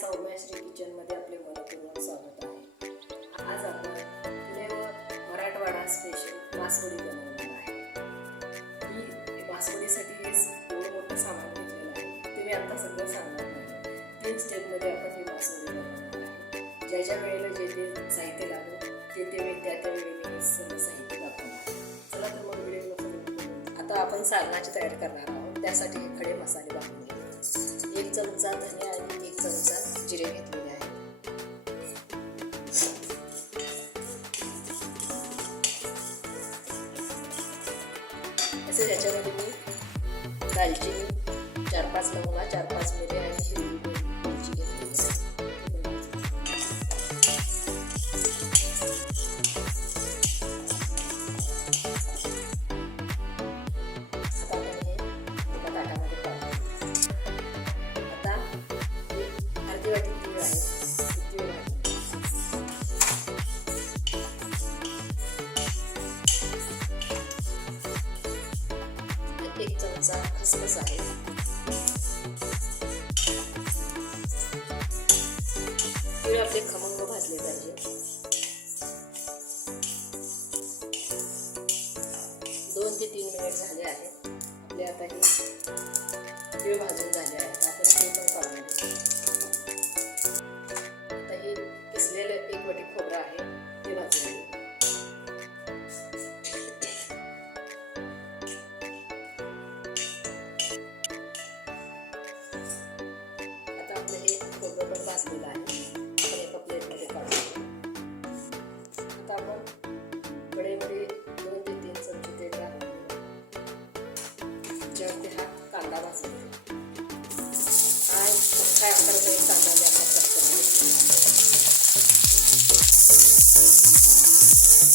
सौम्याश्री किचनमध्ये आपले मनपूर्वक स्वागत आहे. आज आपण पुणे व मराठवाडा स्पेशल मासवडी बनवणार आहे. मी मासवडीसाठी एवढं मोठं सामान घेतलेलं आहे ते मी आता सगळं सांगणार नाही. 3 स्टेपमध्ये आपण ही मासवडी बनवणार आहे. ज्या ज्या वेळेला जे जे साहित्य लागेल ते मी त्या वेळेला हे सगळं साहित्य दाखवणार. चला तर मग व्हिडिओ सुरू करू. आता आपण सारणाची तयारी करणार आहोत. त्यासाठी हे खडे मसाले वापरून घेऊ. 1 चमचा धने आणि 1 चमचा जिरे घेतलेले आहे. तसेच याच्यामध्ये मी दालचिनी, 4-5 लवंगा, 4-5 मिरे आणि हिरवी मिरची घेतलेली आहे. अर्धी वाटी तीळ आहे. तीळ घालून 1 चमचा खसखस आहे. तीळ आपले खमंग भाजले पाहिजे. 2 ते 3 मिनिट झाले आहेत. आपले आता हे तीळ भाजून झाले आहेत. आपण ते पण काढून घेऊ. आता हे किसलेलं 1 वाटी खोबरं आहे ते भाजून घेऊ. आता आपलं हे खोबरं पण भाजलेलं आहे. आपण एका प्लेटमध्ये काढू. आता आपण कढईमध्ये 2 ते 3 चमचे तेल टाकून ज्यावरती हा कांदा भाजून घेऊ. हा मोठा आकाराचा एक कांदा मी आता कट करून घेतलेला आहे.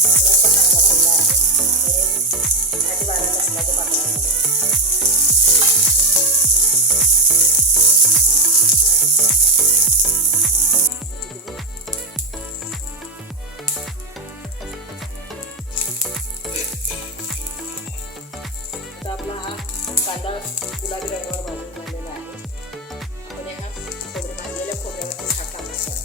थोडासा कांदा भाजला आहे आणि 10-12 लसणाच्या पाकळ्या घालू. आता आपला हा कांदा गुलाबी रंगावर भाजून झालेला आहे. आपण हा भाजलेल्या खोबऱ्यावरती हा कांदा करा.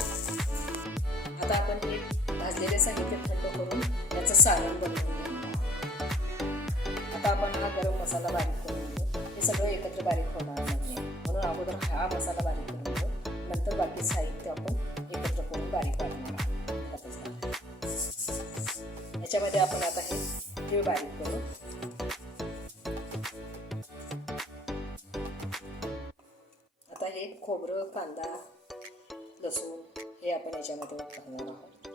आता आपण हे भाजलेले साहित्य थंड करून याचं सारण बनवून घेऊ. आता आपण हा गरम मसाला बारीक करून घेऊ. हे सगळं एकत्र बारीक होणार नाही म्हणून अगोदर हा मसाला बारीक करून घेऊ. नंतर बाकी साहित्य आपण एकत्र करून बारीक काढणार आहोत. याच्यामध्ये आपण आता हे तीळ बारीक करू. आता हे खोबरं, कांदा, लसूण हे आपण याच्यामध्ये टाकणार आहोत.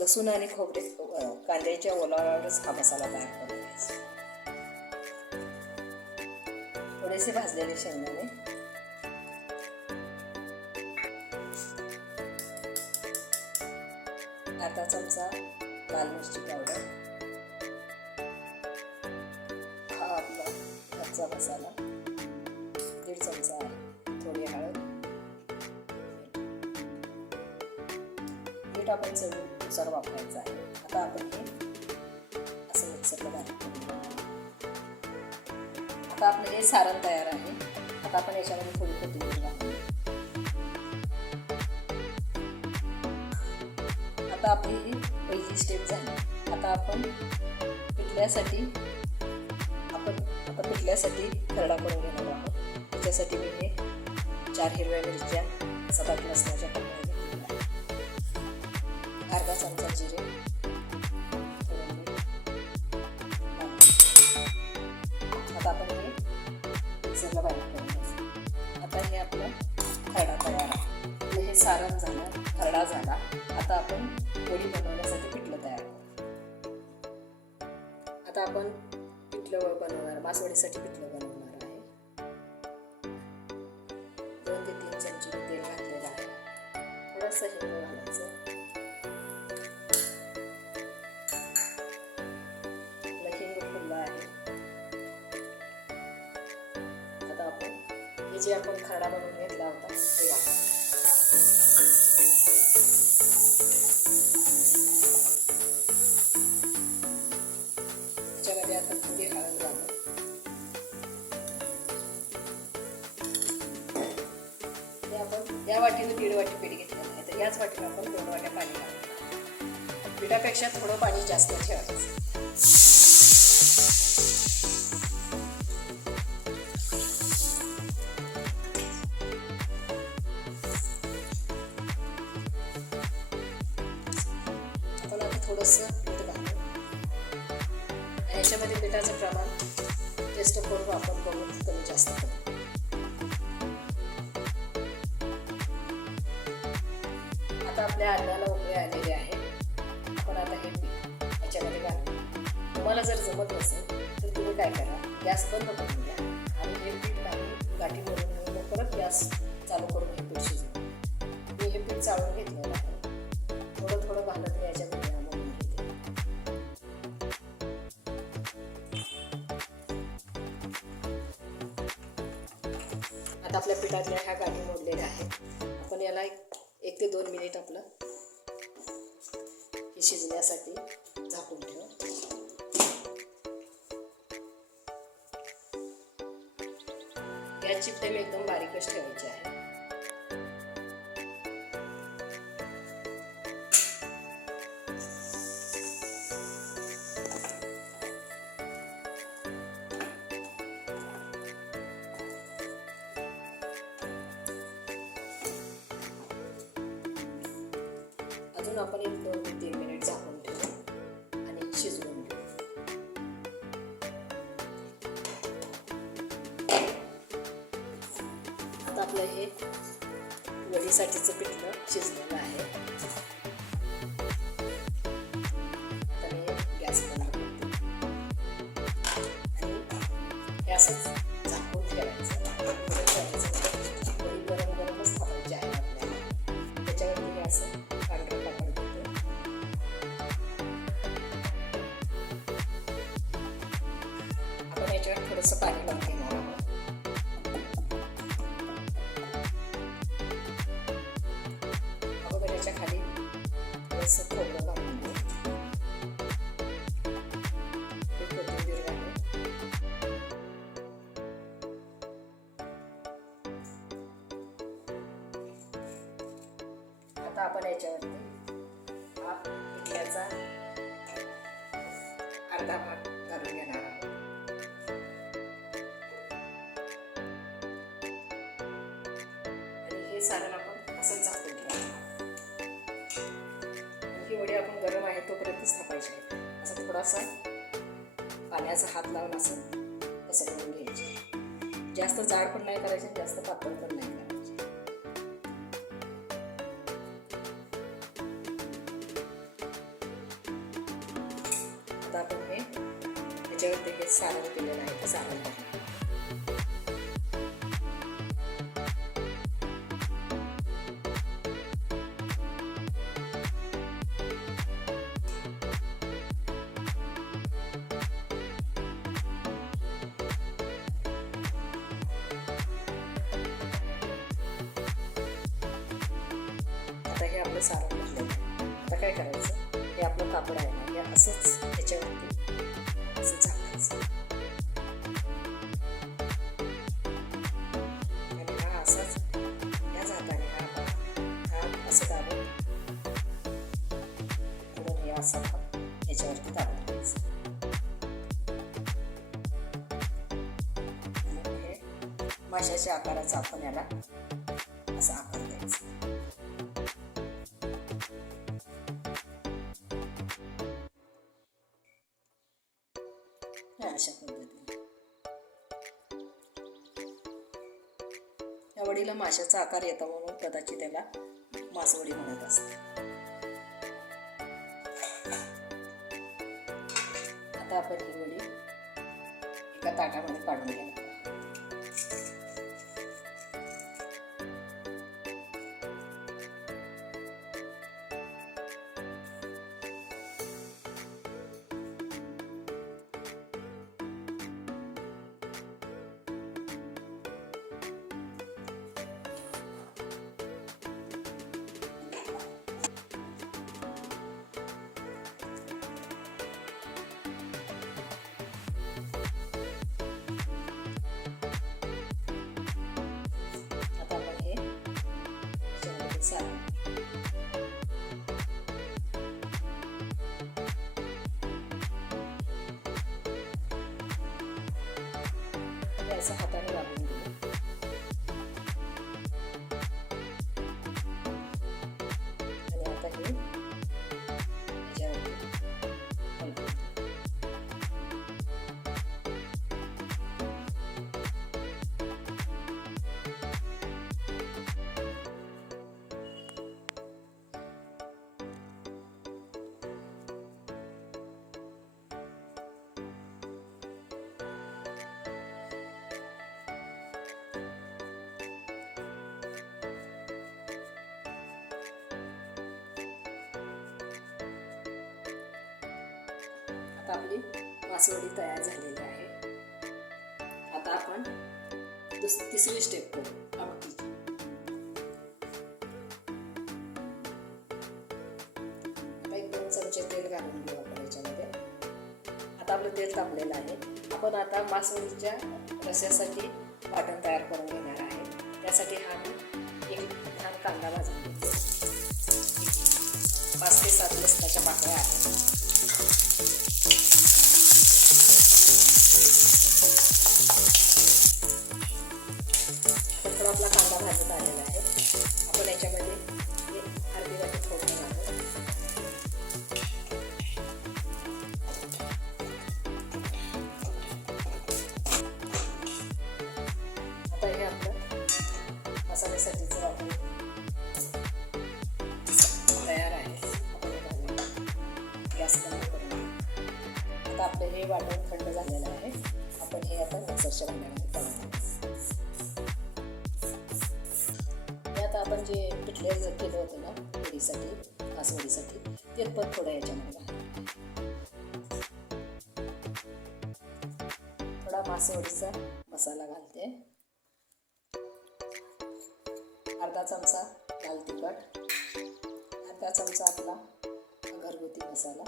लसूण आणि खोबरे कांद्याच्या ओलावरच हा मसाला तयार करायचा. थोडेसे भाजलेले शेंगदाणे, अर्धा चमचा लाल मिरची पावडर, हा आपला घरचा मसाला, 1.5 चमचा आहे, थोडी हळद, मीठ आपण चवीनुसार वापरायचं आहे. आता आपण हे असं मिक्सरला बारीक करू. आता आपलं हे सारण तयार आहे. आता आपण याच्यामध्ये थोडी कोथिंबीर घालू. आता आपली ही पहिली स्टेप झाली. आता आपण पिठल्यासाठी खरडा करून घेणार आहोत. त्याच्यासाठी मी हे 4 हिरव्या मिरच्या, 7-8 लसणाच्या पाकळ्या घेतलेल्या आहेत. अर्धा चमचा जिरे, आता आपण हे मिक्सरला बारीक करून घेऊ. आता हे आपलं खरडा तयार आहे. हे सारण झालं, खरडा झाला. आता आपण वडी बनवण्यासाठी पिठलं तयार करू. आता आपण पिठलं बनवणार, मासवडीसाठी पिठलं बनवणार आहे. 2 ते 3 चमचे तेल घातलेलं आहे. थोडंसं हिंग घालायचं. हिंग फुलला आहे. आता आपण हे जे आपण खरडा बनवून घेतला होता ते घालू. त्याच्यामध्ये आता थोडी हळद घालू. या वाटीने 1.5 वाटी पीठ घेतलं आहे, तर याच वाटीने आपण 2 वाट्या पाणी घालूया. पिठापेक्षा थोडं पाणी जास्त ठेवायचं. आपण आता थोडंसं पीठ घालू. याच्यामध्ये पिठाचं प्रमाण टेस्ट करून आपण बघून कमी जास्त करू. आता आपल्या अन्नाला उकळी आलेली आहे. आपण आता हे पीठ याच्यामध्ये घालू. तुम्हाला जर जमत नसेल तर तुम्ही काय करा, गॅस बंद करून द्या आणि हे पीठ गाठी भरून घेऊन परत गॅस चालू करून हे पीठ शिजवू. मी हे पीठ चाळून घेतलेलं आहे. थोडं थोडं घालत मी याच्यामध्ये मोडून घेते. आता आपल्या पिठातल्या ह्या गाठी मोडलेल्या आहेत. आपण याला 1 ते 2 मिनिट आपलं हे शिजण्यासाठी झाकून ठेवू. गॅसची फ्लेम एकदम बारीकच ठेवायची आहे. अजून आपण 1, 2 ते 3 मिनिट झाकून ठेवू आणि शिजवून घेऊ. आता आपलं हे वडीसाठीचं पिठलं शिजलेलं आहे. आता मी गॅस बंद करते आणि हे असंच झाकून ठेवायचं. वडी गरम गरमच थांबायची आहे आपल्याला. त्याच्यावरती हे असं पांढरं कापड घेते. आपण याच्यावर थोडंसं पाणी लावून घेणार आहोत. अगोदर याच्या खाली थोडंसं खोबरं घालून घेऊ. कोथिंबीर घालू. आता आपण याच्यावरती हा पिठल्याचा अर्धा भाग घालून घेणार आहोत. आणि हे सारण आपण असंच झाकून ठेवणार. ही वडी आपण गरम आहे तोपर्यंतच थापायची आहे. असं थोडासा पाण्याचा हात लावून असं पसरवून घ्यायचे. जास्त जाड पण नाही करायचे, जास्त पातळ पण नाही करायचे. आता आपण हे याच्यावरती हे सारण केलेलं आहे ते सारण टाकू. आता हे आपलं सारण भरलेलं आहे. आता काय करायचं, हे आपलं कापड आहे ना, हे असंच त्याच्यावरती असं झाकायचं आणि हा असाच या झाकाने हा असं दाबून पुढून हे असं याच्यावरती दाबून द्यायचं. आणि हे माशाच्या आकाराचा आपण याला असा आकार द्यायचा. अशा पद्धतीने या वडीला माशाचा आकार येतो म्हणून कदाचित त्याला मासवडी म्हणत असते. आता आपण ही वडी एका ताटामध्ये काढून घ्यायची. सारण. असं हाताने वापरून घेऊ. आणि आता हे याच्यावरती हलवू. आपली मासवडी तयार झालेली आहे. आता आपण तिसरी स्टेप करू आमटीची. आता 1-2 चमचे तेल घालून घेऊ आपण याच्यामध्ये. आता आपलं तेल तापलेलं आहे. आपण आता मासवडीच्या रस्स्यासाठी वाटण तयार करून घेणार आहे. त्यासाठी हा एक लहान कांदा भाजून घेतो. 5 ते 7 लसणाच्या पाकळ्या आहेत. आपला कांदा भाजत आलेला आहे. आपण याच्यामध्ये अर्धी वाटी फोडणी घालू. आता हे आपलं मसाल्यासाठीचं वाटण तयार आहे. आपण गॅस बंद करून. आता आपलं हे वाटण थंड झालेलं आहे. आपण हे आता मिक्सरच्या भांड्यामध्ये काढून. आपण जे पिठले केलं होतं ना कढीसाठी, मासवडीसाठी, ते पण थोडं याच्यामध्ये घालू. थोडा मासवडीचा मसाला घालते. अर्धा चमचा लाल तिखट, अर्धा चमचा आपला घरगुती मसाला,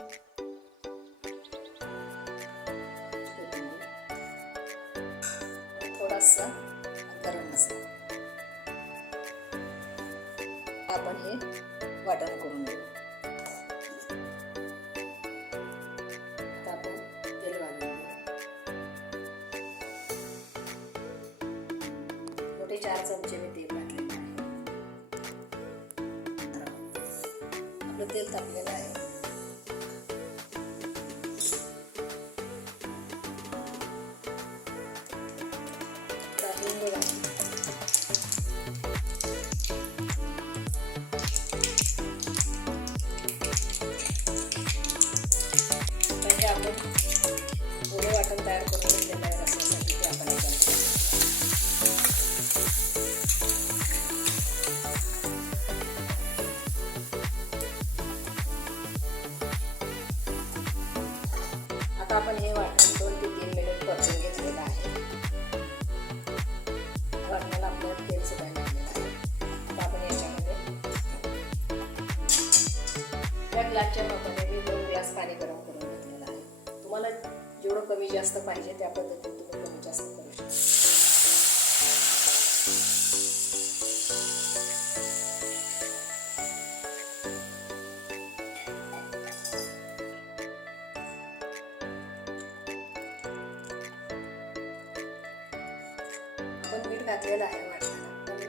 थोडासा गरम मसाला. आपण हे वाटण करून घेऊ. आता आपण तेल घालून घेऊ. मोठे 4 चमचे मी तेल घातलेले आहे. आपलं तेल तापलेलं आहे. हिंग घालू. आपण थोडं वाटण तयार करून घेतलेलं आहे रस्स्यासाठी. ते आपण आता आपण हे वाटण 2 ते 3 मिनिट परतून घेतलेलं आहे. वाटणाला आपल्याला तेल सुटायला लागलेलं आहे. आता आपण याच्यामध्ये या ग्लासच्या मापाने मी 2 ग्लास पाणी गरम करून घेतलेलं आहे. तुम्हाला जेवढं कमी जास्त पाहिजे त्या पद्धतीने तुम्ही कमी जास्त करू शकता. आपण मीठ घातलेलं आहे वाटणाला, पण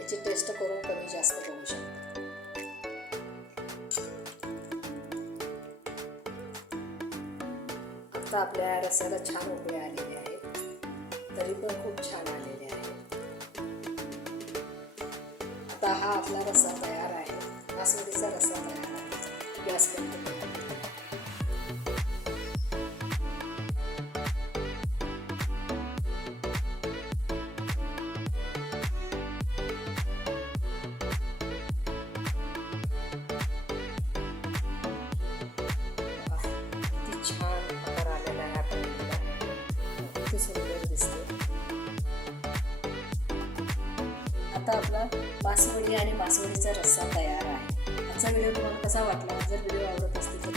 याची टेस्ट करून कमी जास्त करू शकता. आता आपल्या रस्स्याला छान उकळी आलेली आहे. तरी पण खूप छान आलेले आहे. आता हा आपला रस्सा तयार आहे. मासवडीचा रस्सा तयार आहे. गॅस बंद करू. छान आकार आलेला आहे. आपल्याला किती सुंदर दिसते. आता आपला मासवडी आणि मासवडीचा रस्सा तयार आहे. आजचा व्हिडिओ तुम्हाला कसा वाटला? जर व्हिडिओ आवडत असतील तर